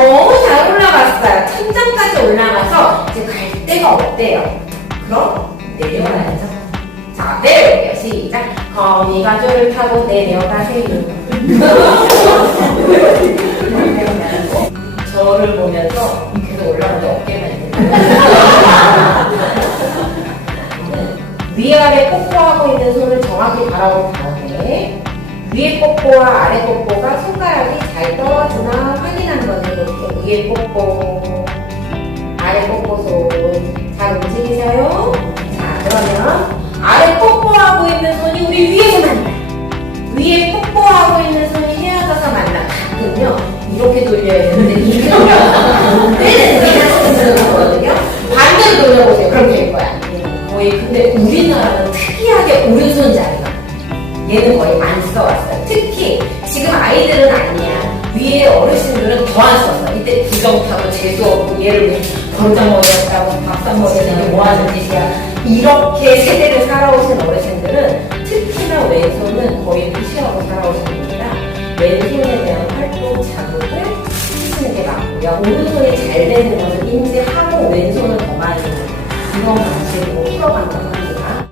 너무 잘 올라갔어요. 천장까지 올라가서 이제 갈 데가 없대요. 그럼 내려가야죠. 자, 내려올게요. 시작. 거미가조를 타고 내려가세요. 저를 보면서 계속 올라가는데 어깨만 있는 위아래 뽀뽀하고 있는 손을 정확히 바라본 다음에 위에 뽀뽀와 아래 뽀뽀가 위에 뽀뽀, 아래 뽀뽀 손. 잘 움직이세요. 자, 그러면 아래 뽀뽀하고 있는 손이 우리 위에서 만나. 위에 뽀뽀하고 있는 손이 헤어져서 만나. 가끔요, 이렇게 돌려야 되는데, 이렇게 거거든요. 반대로 돌려보세요. 그럼 될 거야. 거의, 근데 우리나라는 특이하게 오른손 자리가. 얘는 거의 안 써왔어요. 특히 어르신들은 더안 썼어. 이때 부정타고 재수 없고 얘를 왜 건장머리였다고 밥상머리에서 이게 뭐 하는 짓이야. 이렇게 세대를 살아오신 어르신들은 특히나 왼손은 거의 무시하고 살아오신 겁니다. 왼손에 대한 활동 자극을 시키는 게 맞고요. 오른손이 잘 되는 것을 인지하고 왼손을 더 많이 이런 방식으로 풀어가는